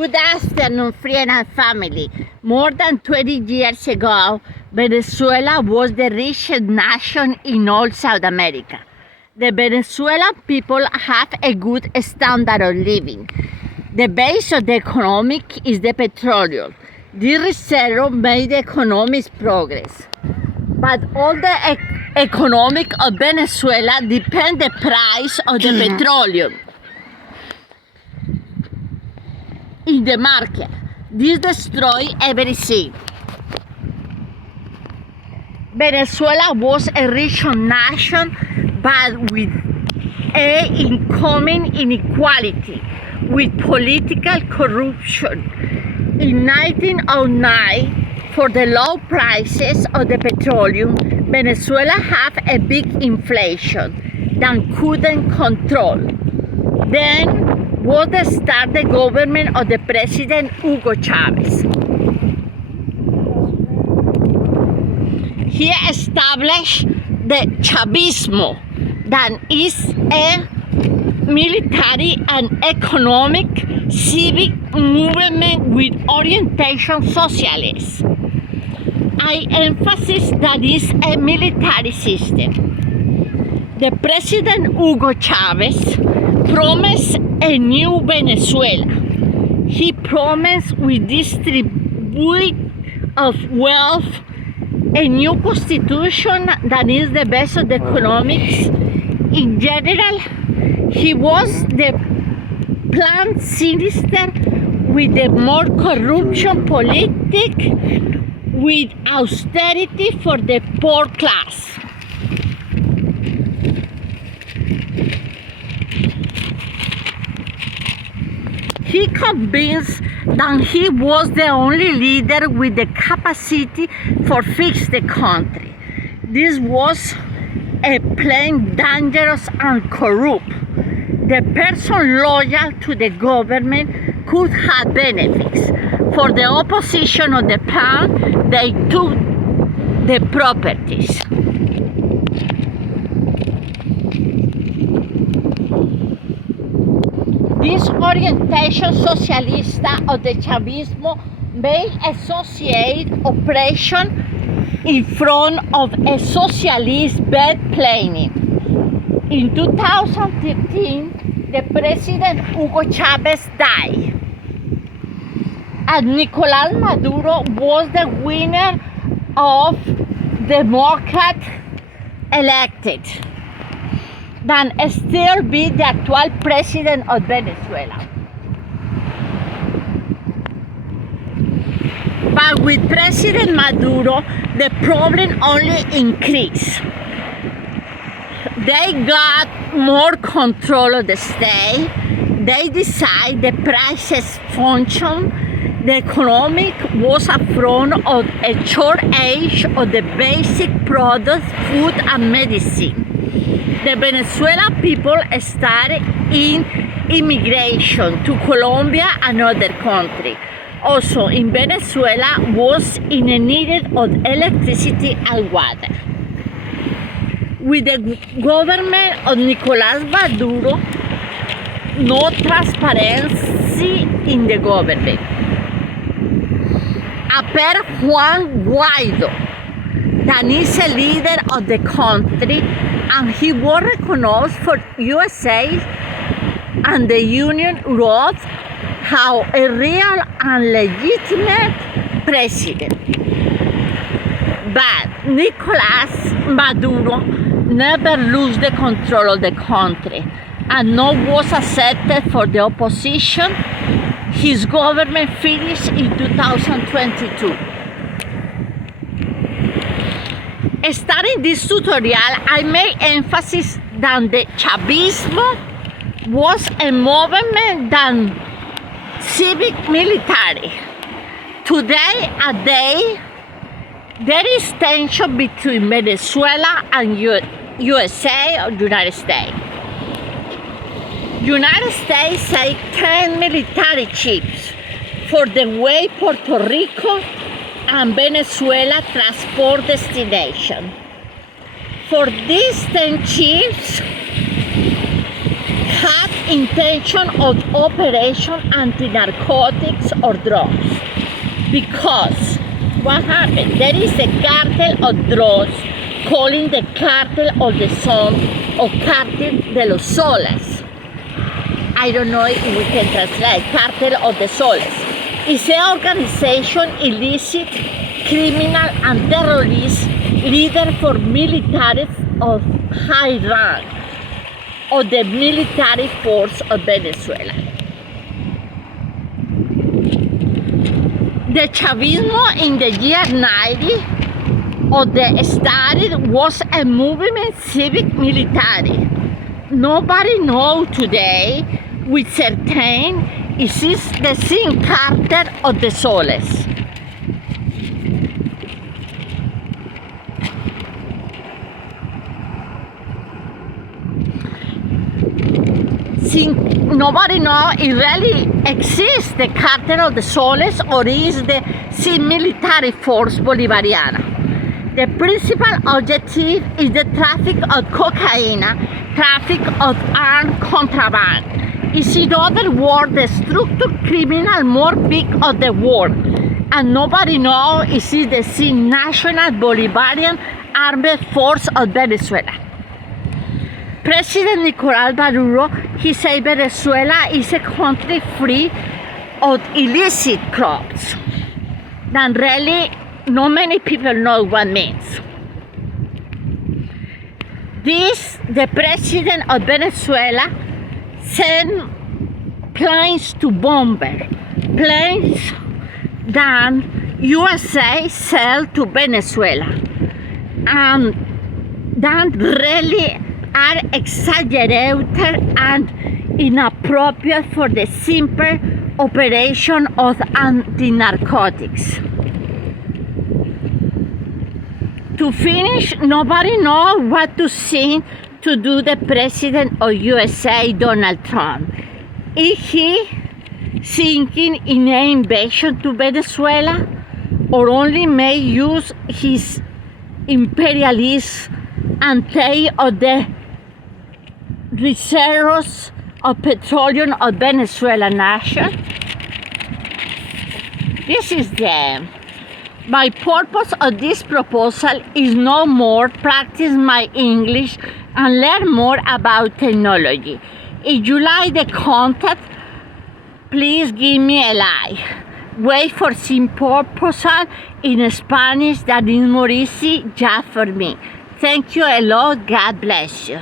Good afternoon, friends and family. More than 20 years ago, Venezuela was the richest nation in all South America. The Venezuelan people have a good standard of living. The base of the economy is the petroleum. This reserve made the economic progress. But all the economic of Venezuela depend the price of the petroleum in the market. This destroys everything. Venezuela was a rich nation, but with an incoming inequality, with political corruption. In 1909, for the low prices of the petroleum, Venezuela had a big inflation that couldn't control. Then was the start the government of the President Hugo Chavez. He established the Chavismo, that is a military and economic civic movement with orientation socialist. I emphasize that is a military system. The President Hugo Chavez promised a new Venezuela. He promised with distribute of wealth, a new constitution that is the best of the economics. In general, he was the plan sinister with the more corruption politic, with austerity for the poor class. He convinced that he was the only leader with the capacity for fix the country. This was a plan dangerous and corrupt. The person loyal to the government could have benefits. For the opposition of the plan, they took the properties. This orientation socialista of the Chavismo may associate oppression in front of a socialist bed planning. In 2013, the President Hugo Chavez died, and Nicolás Maduro was the winner of Democrat elected, than still be the actual president of Venezuela. But with President Maduro, the problem only increased. They got more control of the state. They decide the prices function. The economic was a front of a shortage of the basic products, food and medicine. The Venezuelan people started in immigration to Colombia and other countries. Also in Venezuela was in need of electricity and water. With the government of Nicolás Maduro, no transparency in the government. Appear Juan Guaido, that is a leader of the country, and he was recognized for USA and the Union Europe how a real and legitimate president. But Nicolás Maduro never lost the control of the country, and no was accepted for the opposition. His government finished in 2022. Starting this tutorial, I may emphasize that the Chavismo was a movement than civic military. Today, there is tension between Venezuela and USA or United States. United States say 10 military ships for the way Puerto Rico and Venezuela transport destination. For these 10 ships had intention of Operation Anti-Narcotics or Drugs. Because what happened? There is a cartel of drugs calling the Cartel of the Sun or Cartel de los Soles. I don't know if we can translate Cartel of the Soles. It's an organization illicit, criminal and terrorist leader for militaries of high rank of the military force of Venezuela. The Chavismo in the year 90 of the started was a movement civic military. Nobody knows today with certain is this the same Cartel of the Soles. Nobody knows it really exists, the Cartel of the Soles, or is the military force Bolivariana. The principal objective is the traffic of cocaine, traffic of armed contraband. It's in other words the structured criminal more big of the world, and nobody knows it is the National Bolivarian Armed Force of Venezuela. President Nicolás Maduro, he said Venezuela is a country free of illicit crops. Then really, not many people know what it means. The president of Venezuela sent planes to bomber, planes that USA sell to Venezuela. And that really are exaggerated and inappropriate for the simple operation of anti-narcotics. To finish, nobody knows what to say to do the president of USA, Donald Trump. Is he thinking in an invasion to Venezuela, or only may use his imperialist and take of the reserves of petroleum of Venezuela nation? This is them. My purpose of this proposal is no more practice my English and learn more about technology. If you like the content, please give me a like. Wait for some proposal in Spanish that is more easy just for me. Thank you a lot. God bless you.